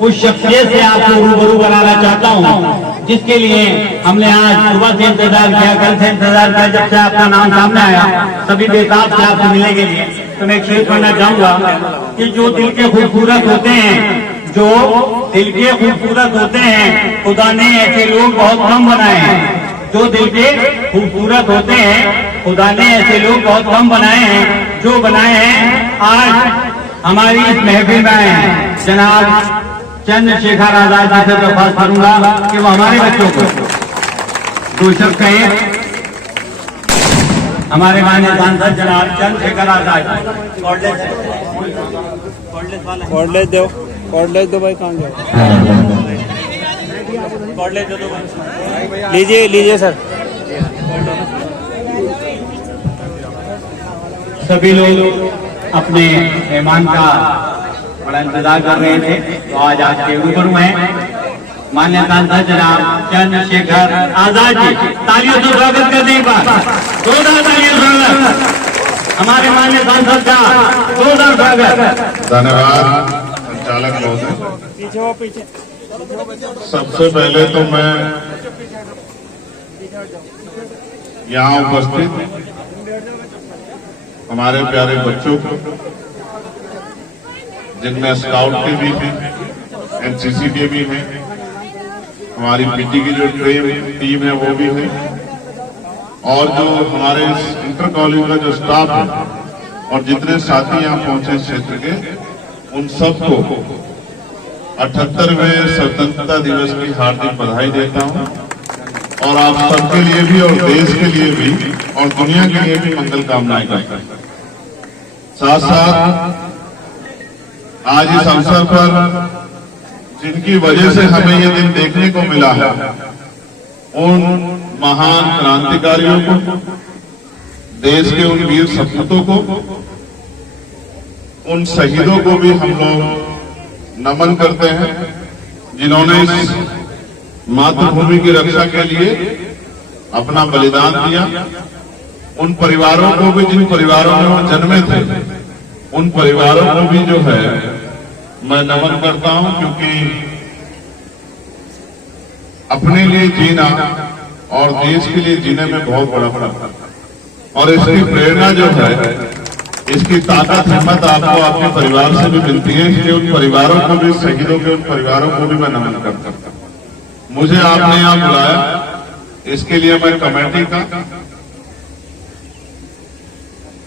उस शख्सियत से आपको रूबरू कराना चाहता हूँ, जिसके लिए हमने आज सुबह से इंतजार किया, कल से इंतजार किया, जब से आपका नाम सामने आया सभी बेताब से आपसे मिलने के लिए। तो मैं एक शेर पढ़ना चाहूंगा कि जो दिल के खूबसूरत होते हैं, जो दिल के खूबसूरत होते हैं, खुदा ने ऐसे लोग बहुत कम बनाए हैं। जो दिल के खूबसूरत होते हैं, खुदा ने ऐसे लोग बहुत कम बनाए हैं। जो बनाए हैं आज हमारी इस महफिल में आए हैं। जनाब चंद्रशेखर आजाद जी से दरख्वास्त करूंगा कि वो हमारे बच्चों को दो शब्द कहें। हमारे माननीय सांसद जनाब चंद्रशेखर आजाद कॉर्डलेस दो भाई, कहाँ गया? लीजिए सर। सभी लोग अपने मेहमान का बड़ा इंतजार कर रहे थे, तो आज आपके रूबरू हैं माननीय सांसद जनाब चंद्रशेखर आजाद जी। तालियों से स्वागत करने के बाद जोरदार तालियों से स्वागत हमारे माननीय सांसद का, जोरदार स्वागत। धन्यवाद संचालक महोदय। पीछे सबसे पहले तो मैं यहाँ उपस्थित हमारे प्यारे बच्चों को, जिनमें स्काउट के भी हैं, एनसीसी के भी हैं, हमारी पीटी की जो टीम है वो भी है, और जो हमारे इंटर कॉलेज का जो स्टाफ है और जितने साथी यहाँ पहुंचे इस क्षेत्र के, उन सबको 78वें स्वतंत्रता दिवस की हार्दिक बधाई देता हूं। और आप सबके लिए भी और देश के लिए भी और दुनिया के लिए भी मंगल कामनाएं करता हूं। साथ साथ आज इस अवसर पर जिनकी वजह से हमें ये दिन देखने को मिला है, उन महान क्रांतिकारियों को, देश के उन वीर सपूतों को, उन शहीदों को भी हम लोग नमन करते हैं, जिन्होंने इस मातृभूमि की रक्षा के लिए अपना बलिदान दिया। उन परिवारों को भी, जिन परिवारों में वो जन्मे थे, उन परिवारों को भी जो है मैं नमन करता हूं, क्योंकि अपने लिए जीना और देश के लिए जीने में बहुत बड़ा फर्क है। और इसकी प्रेरणा जो है, इसकी ताकत हिम्मत आपको आपके परिवार से भी मिलती है। इसलिए उन परिवारों को भी, शहीदों के उन परिवारों को भी मैं नमन करता हूं। मुझे आपने यहाँ बुलाया, इसके लिए मैं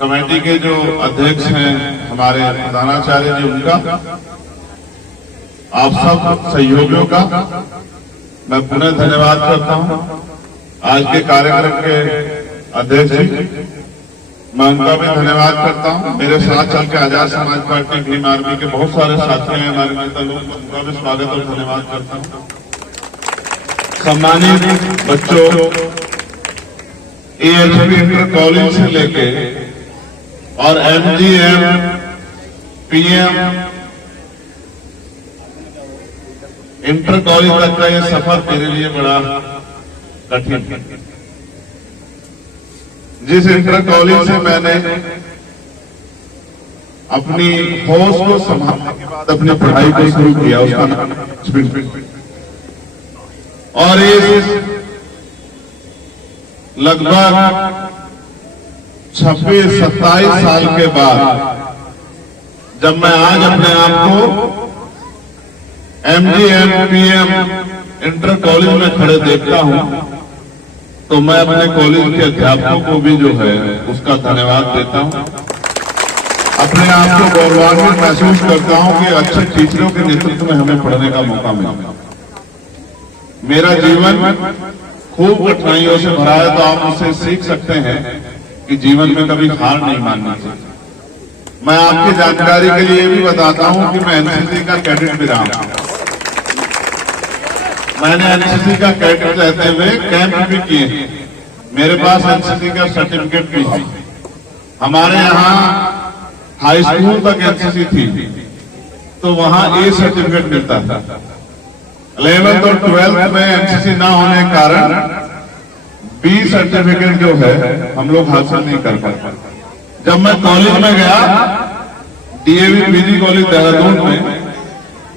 कमेटी के जो अध्यक्ष हैं हमारे प्रधानाचार्य जी, उनका, आप सब सहयोगियों का मैं पुनः धन्यवाद करता हूं। आज के कार्यक्रम के अध्यक्ष जी, मैं उनका भी धन्यवाद करता हूं। मेरे साथ चल के आजाद समाज पार्टी भीम आर्मी के बहुत सारे साथी हैं, हमारे नेता लोग, उनका भी स्वागत और धन्यवाद करता हूं। सम्मानित बच्चों, एएचपी इंटर कॉलेज से लेके और एमजीएम, पीएम इंटर कॉलेज तक का ये सफर मेरे लिए बड़ा कठिन है। जिस इंटर कॉलेज से मैंने अपनी होश को संभालने के बाद अपनी पढ़ाई को शुरू किया, उसका नाम, और इस लगभग 26-27 साल के बाद जब मैं आज अपने आप को एमजीएम, पीएम इंटर कॉलेज में खड़े देखता हूं, तो मैं अपने कॉलेज के अध्यापकों को भी जो है उसका धन्यवाद देता हूं। अपने आप को गौरवान्वित महसूस करता हूं कि अच्छे टीचरों के नेतृत्व में हमें पढ़ने का मौका मिला। मेरा जीवन खूब कठिनाइयों से भरा है, तो आप मुझसे सीख सकते हैं कि जीवन में कभी हार नहीं माननी चाहिए। मैं आपकी जानकारी के लिए भी बताता हूं कि मैं एनसीसी का कैडेट भी रहा हूं। मैंने एनसीसी का कैडेट रहते हुए कैंप भी किए। मेरे पास एनसीसी का सर्टिफिकेट भी है। हमारे यहाँ हाई स्कूल तक एनसीसी थी, तो वहां ए सर्टिफिकेट मिलता था। 11th और 12th में एनसीसी ना होने के कारण बी सर्टिफिकेट जो है हम लोग हासिल नहीं कर पाए। जब मैं कॉलेज में गया, डीएवी पीजी कॉलेज देहरादून में,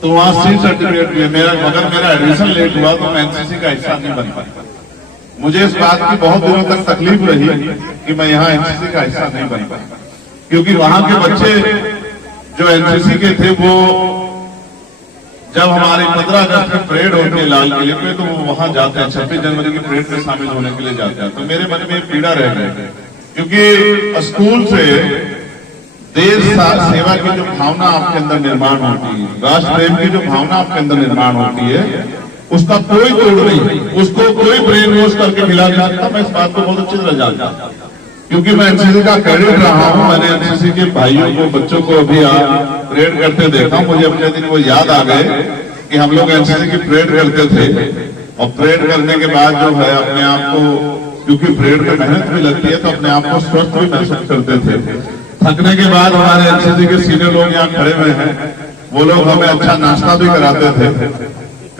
तो वहां सी सर्टिफिकेट भी है मेरा, मगर मेरा एडमिशन लेट हुआ तो मैं एनसीसी का हिस्सा नहीं बन पाया। मुझे इस बात की बहुत दिनों तक तकलीफ रही कि मैं यहाँ एनसीसी का हिस्सा नहीं बन पाया, क्योंकि वहां के बच्चे जो एनसीसी के थे वो जब हमारी 15 अगस्त की परेड होती है लाल किले पे, तो वो वहां जाते हैं, 26 जनवरी की परेड में शामिल होने के लिए जाते हैं। तो मेरे मन में पीड़ा रह गई, क्योंकि स्कूल से देश सेवा की जो भावना आपके अंदर निर्माण होती है, राष्ट्र प्रेम की जो भावना आपके अंदर निर्माण होती है, उसका कोई तोड़ नहीं, उसको कोई ब्रेन वॉश करके खिला नहीं सकता। मैं इस बात को बहुत अच्छी तरह जानता हूं, क्योंकि मैं एनसीसी का कैडेट रहा हूं। मैंने एनसीसी के भाइयों को, बच्चों को अभी परेड करते देखा। मुझे अपने दिन वो याद आ गए कि हम लोग एनसीसी की परेड करते थे, और परेड करने के बाद जो है अपने आप को, क्योंकि परेड में मेहनत भी लगती है, तो अपने आप को स्वस्थ भी महसूस करते थे। थकने के बाद हमारे एनसीसी के सीनियर लोग यहाँ खड़े हुए हैं, वो लोग हमें अच्छा नाश्ता भी कराते थे,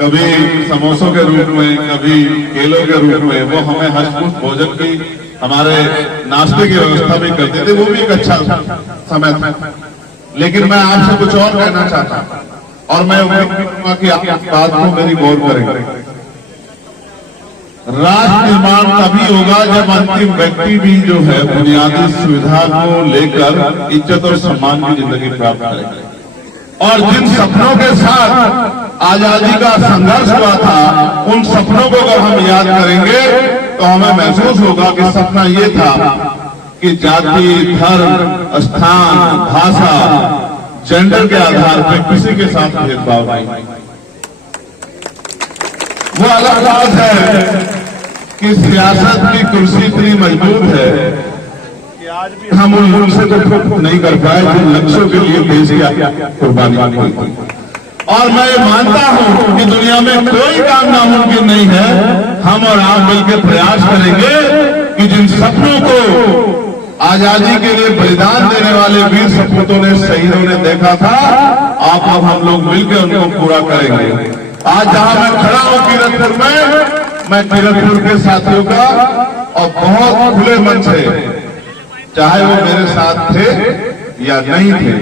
कभी समोसों के रूप में, कभी केलों के रूप में। वो हमें हष्ट-पुष्ट भोजन की, हमारे नाश्ते की व्यवस्था भी करते थे। वो भी एक अच्छा समय था। लेकिन मैं आपसे कुछ और कहना चाहता हूं, और मैं उम्मीद करूंगा कि आप इस बात को मेरी गौर करेंगे। राष्ट्र निर्माण तभी होगा जब अंतिम व्यक्ति भी जो है बुनियादी सुविधा को लेकर इज्जत और सम्मान की जिंदगी प्राप्त करेगा। और जिन सपनों के साथ आजादी का संघर्ष हुआ था, उन सपनों को अगर हम याद करेंगे तो हमें महसूस होगा कि सपना ये था कि जाति, धर्म, स्थान, भाषा, जेंडर के आधार पर किसी के साथ भेदभाव नहीं। वो अलग बात है कि सियासत की कुर्सी इतनी मजबूत है कि आज भी हम उनसे तो नहीं कर पाए जो लक्ष्यों के लिए देश की कुर्बानी हुई थी। और मैं मानता हूं कि दुनिया में कोई काम नामुमकिन नहीं है। हम और आप मिलकर प्रयास करेंगे कि जिन सपनों को आजादी के लिए बलिदान देने वाले वीर सपूतों ने, शहीदों ने देखा था, आप अब हम लोग मिलकर उनको पूरा करेंगे। आज जहां मैं खड़ा हूं किरतपुर में, मैं किरतपुर के साथियों का और बहुत खुले मन से, चाहे वो मेरे साथ थे या नहीं थे,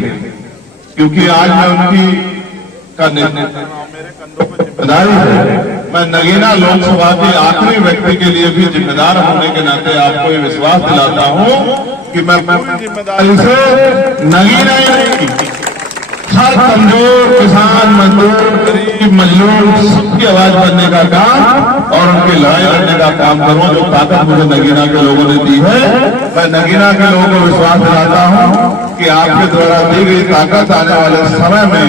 क्योंकि आज मैं उनकी का जिम्मेदारी है। मैं नगीना लोकसभा के आखिरी व्यक्ति के लिए भी जिम्मेदार होने के नाते आपको ये विश्वास दिलाता हूं कि मैं पूरी जिम्मेदारी से नगीना ही नहीं, हर कमजोर किसान, मजदूर, गरीब, मजलूम सबकी आवाज बनने का काम और उनकी लड़ाई लड़ने का काम करूं। जो ताकत मुझे नगीना के लोगों ने दी है, मैं नगीना के लोगों को विश्वास दिलाता हूं कि आपके द्वारा दी गई ताकत आने वाले समय में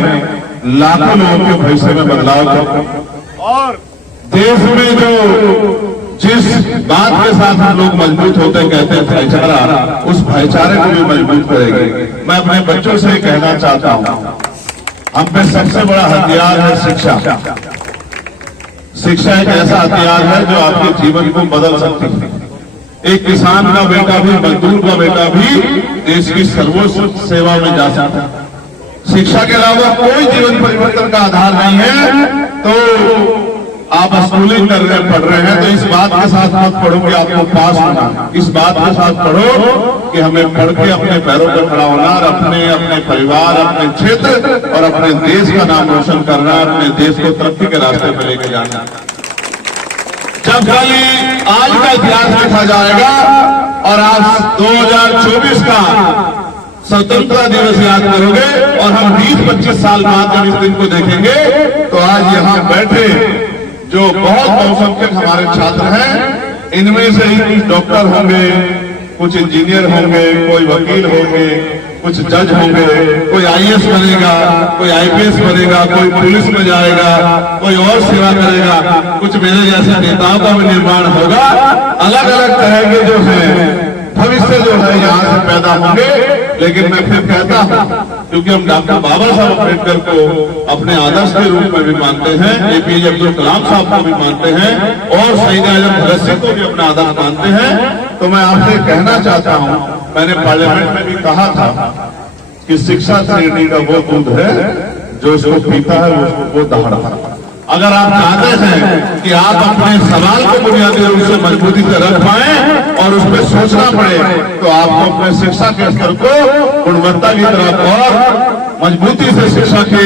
लाखों लोगों के भविष्य में बदलाव करें। और देश में जो जिस बात के साथ हम लोग मजबूत होते कहते हैं भाईचारा, उस भाईचारे को भी मजबूत करेंगे। मैं अपने बच्चों से कहना चाहता हूं, हम पे सबसे बड़ा हथियार है शिक्षा। शिक्षा एक ऐसा हथियार है जो आपके जीवन को बदल सकती है। एक किसान का बेटा भी, मजदूर का बेटा भी देश की सर्वोच्च सेवा में जा सकता है। शिक्षा के अलावा कोई जीवन परिवर्तन का आधार नहीं है। तो आप स्कूलिंग कर रहे, पढ़ रहे हैं, तो इस बात के साथ मत पढ़ो कि आपको पास होना, इस बात के साथ पढ़ो कि हमें पढ़ के अपने पैरों पर खड़ा होना और अपने परिवार, अपने क्षेत्र और अपने देश का नाम रोशन करना, अपने देश को तरक्की के रास्ते पर लेके जाना। जब खाली आज का इतिहास लिखा जाएगा और आप 2024 का स्वतंत्रता दिवस याद करोगे और हम 20-25 साल बाद जब इस दिन को देखेंगे, तो आज यहाँ बैठे जो बहुत बहुसंख्यक हमारे छात्र हैं, इनमें से ही कुछ डॉक्टर होंगे, कुछ इंजीनियर होंगे, कोई वकील होंगे, कुछ जज होंगे, कोई आईएएस बनेगा, कोई आईपीएस बनेगा, कोई पुलिस में जाएगा, कोई और सेवा करेगा, कुछ मेरे जैसे नेताओं का भी निर्माण होगा। अलग अलग तरह के जो है भविष्य जो है यहाँ से पैदा होंगे। लेकिन मैं फिर कहता हूँ, क्योंकि हम डॉक्टर बाबा साहब अम्बेडकर को अपने आदर्श के रूप में भी मानते हैं, एपीजे अब्दुल कलाम साहब को भी मानते हैं और शहीद आजम भगत सिंह को भी अपना आदर्श मानते हैं, तो मैं आपसे कहना चाहता हूँ, मैंने पार्लियामेंट में भी कहा था कि शिक्षा श्रेणी का वो दूध है जो उसको पीता है वो दहाड़ता है। अगर आप चाहते हैं कि आप अपने सवाल को बुनियादी रूप से मजबूती से रख पाए और उस पर सोचना पड़े, तो आपको अपने शिक्षा के स्तर को गुणवत्ता की तरफ और मजबूती से शिक्षा के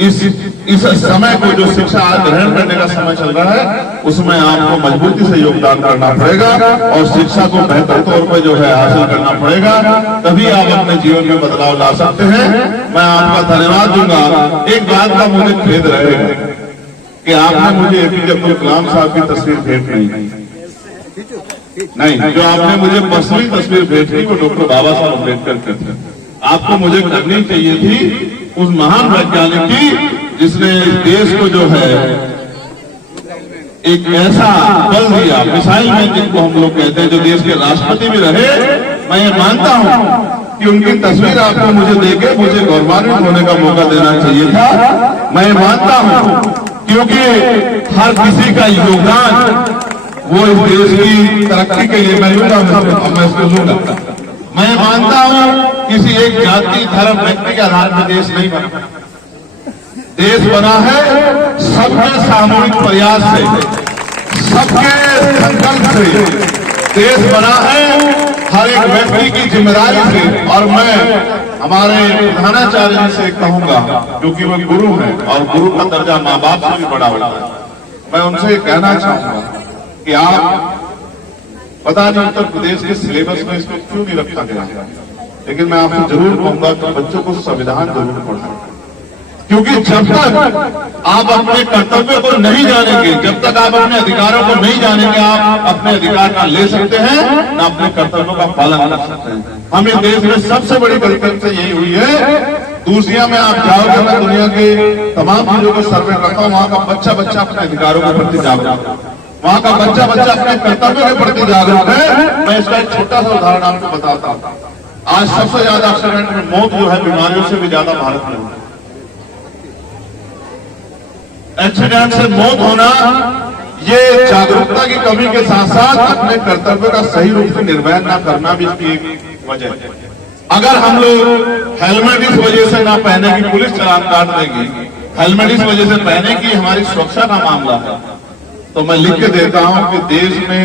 इस समय को जो शिक्षा ग्रहण करने का समय चल रहा है उसमें आपको मजबूती से योगदान करना पड़ेगा और शिक्षा को बेहतर तौर पर जो है हासिल करना पड़ेगा, तभी आप अपने जीवन में बदलाव ला सकते हैं। मैं आपका धन्यवाद दूंगा। एक बात का मुझे खेद रहेगा कि आपने मुझे एपीजे अब्दुल कलाम साहब की तस्वीर भेंट नहीं, जो आपने मुझे पर्सनली तस्वीर भेंट की वो डॉक्टर बाबा साहब अम्बेडकर की थी। आपको मुझे करनी चाहिए थी उस महान वैज्ञानिक की जिसने इस देश को जो है एक ऐसा बल दिया, मिसाइल मैन जिनको हम लोग कहते हैं, जो देश के राष्ट्रपति भी रहे। मैं ये मानता हूं कि उनकी तस्वीर आपको मुझे देके मुझे गौरवान्वित होने का मौका देना चाहिए था। मैं मानता हूं क्योंकि हर किसी का योगदान वो इस देश की तरक्की के लिए मैं लूंगा। मैं मानता हूं किसी एक जाति धर्म व्यक्ति के आधार पर देश नहीं बना, देश बना है सबके सामूहिक प्रयास से, सबके संकल्प से देश बना है, हर एक व्यक्ति की जिम्मेदारी से। और मैं हमारे प्रधानाचार्य जी से कहूंगा, क्योंकि वो गुरु हैं और गुरु का दर्जा माँ बाप से भी बड़ा होता है, मैं उनसे कहना चाहूंगा कि आप पता नहीं उत्तर प्रदेश के सिलेबस में इसको क्यों नहीं रखा गया, लेकिन मैं आपसे जरूर कहूंगा कि बच्चों को संविधान जरूर पढ़ाएं, क्योंकि जब तक आप अपने कर्तव्य को नहीं जानेंगे, जब तक आप अपने अधिकारों को नहीं जानेंगे, आप अपने अधिकार ना ले सकते हैं ना अपने कर्तव्यों का पालन कर सकते हैं। हमें देश में सबसे बड़ी गलती से यही हुई है। दूसरिया में आप जाओगे, मैं दुनिया के तमाम चीजों को सर्वे करता हूं, वहां का बच्चा बच्चा अपने अधिकारों के प्रति जागरूक है, वहां का बच्चा बच्चा अपने कर्तव्यों के प्रति जागरूक है। मैं इसका एक छोटा सा उदाहरण आपको बताता हूं। आज सबसे ज्यादा एक्सीडेंट में मौत जो है बीमारियों से भी ज्यादा भारत में होती है। एक्सीडेंट से मौत होना ये जागरूकता की कमी के साथ साथ अपने कर्तव्य का सही रूप से निर्वहन न करना भी इसकी एक वजह है। अगर हम लोग हेलमेट इस वजह से ना पहने की पुलिस चालान काट देगी, हेलमेट इस वजह से पहने की हमारी सुरक्षा का मामला है, तो मैं लिख के देता हूं कि देश में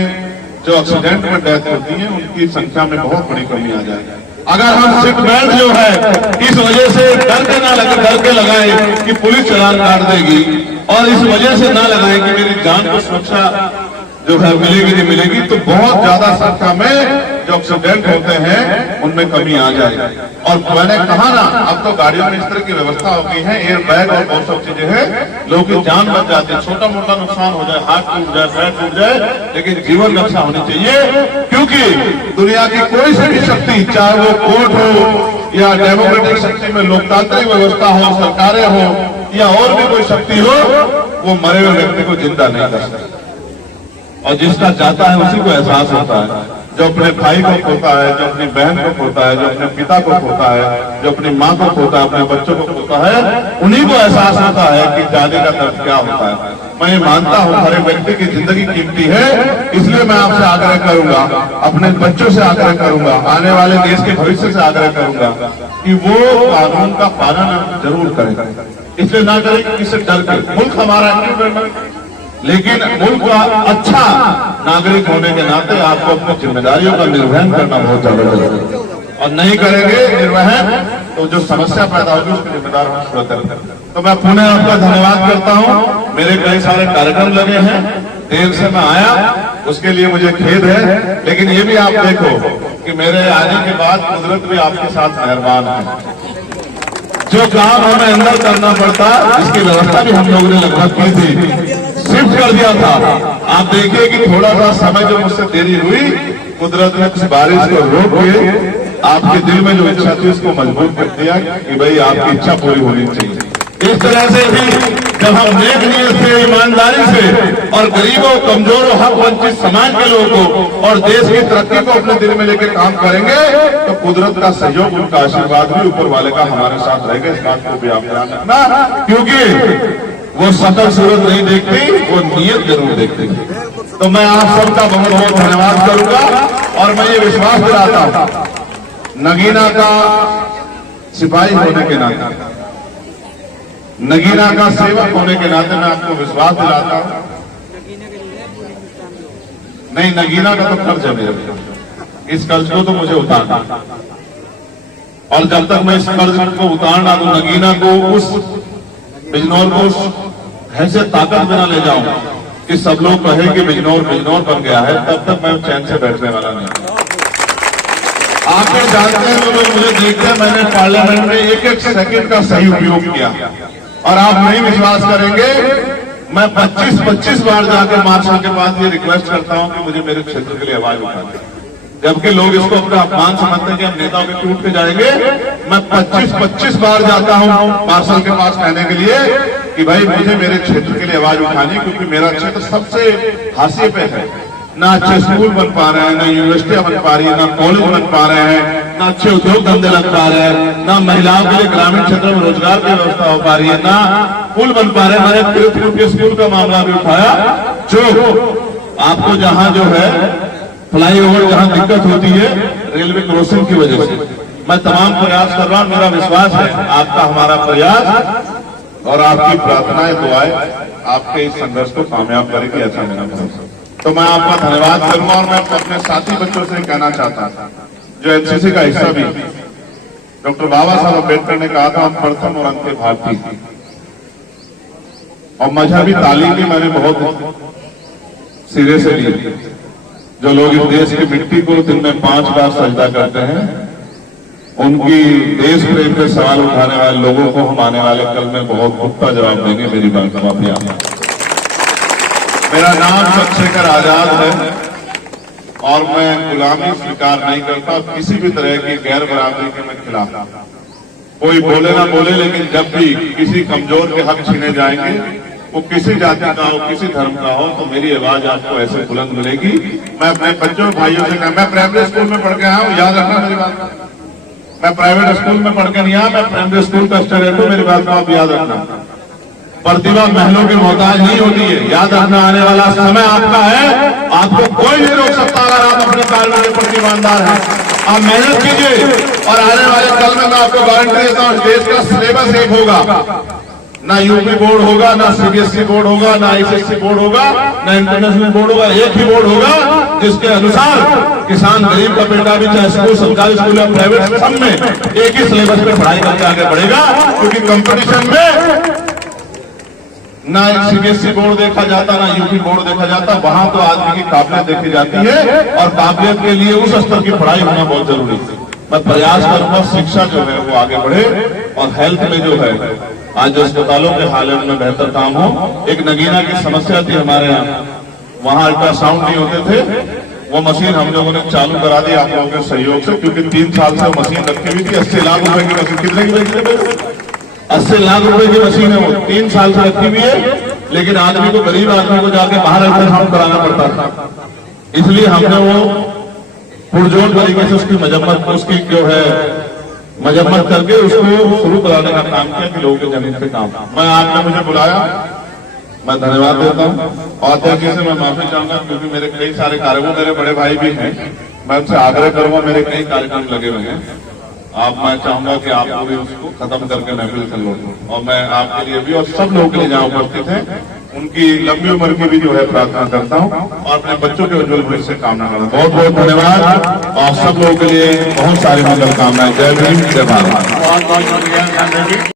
जो एक्सीडेंट में डेथ होती है उनकी संख्या में बहुत बड़ी कमी आ जाएगी। अगर हम सीट बेल्ट जो है इस वजह से डर के लगाए कि पुलिस चालान काट देगी, और इस वजह से ना लगाए कि मेरी जान को सुरक्षा जो है मिलेगी नहीं मिलेगी, तो बहुत ज्यादा संख्या में जो एक्सीडेंट होते हैं उनमें कमी आ जाएगी। और मैंने कहा ना, अब तो गाड़ियों में इस तरह की व्यवस्था हो गई है, एयर बैग और बहुत सब चीजें हैं, लोगों की जान बच जाती है। छोटा मोटा नुकसान हो जाए, हाथ टूट जाए, पैर टूट जाए, लेकिन जीवन रक्षा होनी चाहिए। क्योंकि दुनिया की कोई सी भी शक्ति, चाहे वो कोर्ट हो या डेमोक्रेटिक शक्ति में लोकतांत्रिक व्यवस्था हो, सरकारें हो या और भी कोई शक्ति हो, वो मरे हुए व्यक्ति को जिंदा नहीं कर सकती। और जिसका जाता है उसी को एहसास होता है। जो अपने भाई को खोता है, जो अपनी बहन को खोता है, जो अपने पिता को खोता है, जो अपनी माँ को खोता है, अपने बच्चों को खोता है, उन्हीं को एहसास होता है कि जाने का दर्द क्या होता है। मैं ये मानता हूँ हर एक व्यक्ति की जिंदगी कीमती है, इसलिए मैं आपसे आग्रह करूंगा, अपने बच्चों से आग्रह करूंगा, आने वाले देश के भविष्य से आग्रह करूंगा कि वो कानून का पालन जरूर करें। इसलिए ना करें किसी डर के। मुल्क हमारा क्यों करना, लेकिन मुल्क का अच्छा नागरिक होने के नाते आपको अपनी जिम्मेदारियों का निर्वहन करना बहुत जरूरी है। और नहीं करेंगे निर्वहन तो जो समस्या पैदा होगी उसके जिम्मेदार हम स्वतंत्र हैं। तो मैं पुनः आपका धन्यवाद करता हूं। मेरे कई सारे कार्यक्रम लगे हैं, देर से मैं आया उसके लिए मुझे खेद है, लेकिन ये भी आप देखो कि मेरे आने के बाद कुदरत भी आपके साथ मेहरबान है। जो काम हमें अंदर करना पड़ता, इसकी व्यवस्था भी हम लोगों ने लगभग की थी, शिफ्ट कर दिया था। आप देखिए कि थोड़ा सा समय जो मुझसे देरी हुई, कुदरत ने कुछ बारिश को रोक के आपके दिल में जो इच्छा थी उसको मजबूत कर दिया कि भाई आपकी इच्छा पूरी होनी चाहिए। इस तरह से भी जब हम नेक नीयत से, ईमानदारी से और गरीबों, कमजोरों, हक वंचित समाज के लोगों को और देश की तरक्की को अपने दिल में लेकर काम करेंगे तो कुदरत का सहयोग, उनका आशीर्वाद भी ऊपर वाले का हमारे साथ रहेगा। इस बात को भी आप ध्यान रखना, क्योंकि वो शकल सूरत नहीं देखती, वो नीयत जरूर देखती। तो मैं आप सबका बहुत बहुत धन्यवाद करूंगा और मैं ये विश्वास दिलाता हूं नगीना का सिपाही होने के नाते, नगीना का सेवक होने के नाते मैं आपको विश्वास दिलाता हूं। नहीं, नगीना का तो कर्ज है मेरे, इस कर्ज को तो मुझे उतारना, और जब तक मैं इस कर्ज को उतारना तो नगीना को उस बिजनौर को हैसियत ताकत में न ले जाऊं कि सब लोग कहे कि बिजनौर बिजनौर बन गया है, तब तक मैं चैन से बैठने वाला नहीं। आप लोग जानते हैं, लोग मुझे देखते हैं, मैंने पार्लियामेंट में एक एक सेकंड का सही उपयोग किया और आप नहीं विश्वास करेंगे, मैं 25-25 बार जाकर मार्शल के पास ये रिक्वेस्ट करता हूं कि मुझे मेरे क्षेत्र के लिए आवाज उठाने, जबकि लोग इसको अपना अपमान समझते हैं कि हम नेताओं के टूट के जाएंगे। मैं 25-25 बार जाता हूं मार्शल के पास कहने के लिए कि भाई मुझे मेरे क्षेत्र के लिए आवाज उठानी, क्योंकि मेरा क्षेत्र सबसे हाशिए पे है। ना अच्छे स्कूल बन पा रहे हैं, ना यूनिवर्सिटियां बन पा रही है, ना कॉलेज बन पा रहे हैं, ना अच्छे उद्योग धंधे लग पा रहे हैं, ना महिलाओं के लिए ग्रामीण क्षेत्र में रोजगार की व्यवस्था हो पा रही है, ना पुल बन पा रहे हैं। मैंने तीर्थपुर के स्कूल का मामला भी उठाया, जो आपको जहां जो है फ्लाईओवर जहां दिक्कत होती है रेलवे क्रॉसिंग की वजह से, मैं तमाम प्रयास कर रहा हूं। मेरा विश्वास है आपका हमारा प्रयास और आपकी प्रार्थनाएं दुआएं आपके इस संघर्ष को कामयाब करेगी, ऐसा मेरा भरोसा। तो मैं आपका धन्यवाद करूंगा और मैं अपने साथी बच्चों से कहना चाहता हूं जो एनसीसी का हिस्सा भी, डॉक्टर बाबा साहब अम्बेडकर ने कहा था हम प्रथम और अंत्य भारतीय, और मजहबी तालीम भी मैंने बहुत सिरे से ली। जो लोग इस देश की मिट्टी को दिन में 5 बार सजदा करते हैं, उनकी देश प्रेम के सवाल उठाने वाले लोगों को हम आने वाले कल में बहुत पुख्ता जवाब देंगे। मेरी बात माफी आप। मेरा नाम चंद्रशेखर आजाद है और मैं गुलामी स्वीकार नहीं करता, किसी भी तरह की गैर बराबरी के मैं खिलाफ। कोई बोले ना बोले, लेकिन जब भी किसी कमजोर के हक छीने जाएंगे, वो किसी जाति का हो, किसी धर्म का हो, तो मेरी आवाज आपको ऐसे बुलंद मिलेगी। मैं अपने बच्चों भाइयों से कहा, मैं प्राइमरी स्कूल में पढ़ के आया हूं, याद रखना मेरी बात। मैं प्राइवेट स्कूल में पढ़ के नहीं आया, मैं प्राइमरी स्कूल का स्टूडेंट हूं, मेरी बात को आप याद रखना। प्रतिभा महलों की मोहताज नहीं होती है, याद रखना। आने वाला समय आपका है, आपको कोई नहीं रोक सकता अगर आप अपने कार्य के प्रति ईमानदार हैं। आप मेहनत कीजिए और आने वाले कल में मैं आपको गारंटी देता हूं, देश का सिलेबस एक होगा, ना यूपी बोर्ड होगा, ना सीबीएसई बोर्ड होगा, ना आईसीएसई बोर्ड होगा, ना इंटरनेशनल बोर्ड होगा, एक ही बोर्ड होगा जिसके अनुसार किसान गरीब का बेटा भी चाहे स्कूल सरकारी स्कूल या प्राइवेट, सब में एक ही सिलेबस पे पढ़ाई करके आगे बढ़ेगा। क्योंकि कंपटीशन में ना सीबीएसई बोर्ड देखा जाता, ना यूपी बोर्ड देखा जाता, वहां तो आदमी की काबिलियत देखी जाती है और काबिलियत के लिए उस स्तर की पढ़ाई होना बहुत जरूरी है। मैं प्रयास करूंगा शिक्षा जो है वो आगे बढ़े और हेल्थ में जो है आज अस्पतालों के हालत में बेहतर काम हो। एक नगीना की समस्या थी हमारे यहाँ, वहां अल्ट्रासाउंड नहीं होते थे, वो मशीन हम लोगों ने चालू करा दी आप लोगों के सहयोग से, क्योंकि 3 साल से मशीन रखी हुई थी। 80 लाख रुपए की मशीन, कितने की बेची? 80 लाख रुपए की मशीन है, वो 3 साल से रखी हुई है। लेकिन आदमी को, गरीब आदमी को जाके बाहर अल्ट्रासाउंड कराना पड़ता था, इसलिए हमने वो पुरजोर तरीके से उसकी मजम्मत, उसकी जो है मजम्मत करके उसको शुरू कराने का काम किया कि लोगों के जमीन पे काम। मैं आपने मुझे बुलाया, मैं धन्यवाद देता हूँ और अध्यक्ष जी से मैं माफी चाहूंगा, क्योंकि मेरे कई सारे कार्यक्रम, मेरे बड़े भाई भी हैं, मैं उनसे आग्रह करूंगा, मेरे कई कार्यक्रम लगे हुए हैं। आप, मैं चाहूंगा कि आप भी उसको खत्म करके महफिल कर लौटूं, और मैं आपके लिए भी और सब लोगों के लिए जहां उपस्थित हैं उनकी लंबी उम्र की भी जो है प्रार्थना करता हूं और अपने बच्चों के उज्जवल भविष्य से कामना करता हूं। बहुत बहुत धन्यवाद और सब लोगों के लिए बहुत सारी मंगल कामनाएं। जय भीम, जय भारत। बहुत बहुत शुक्रिया।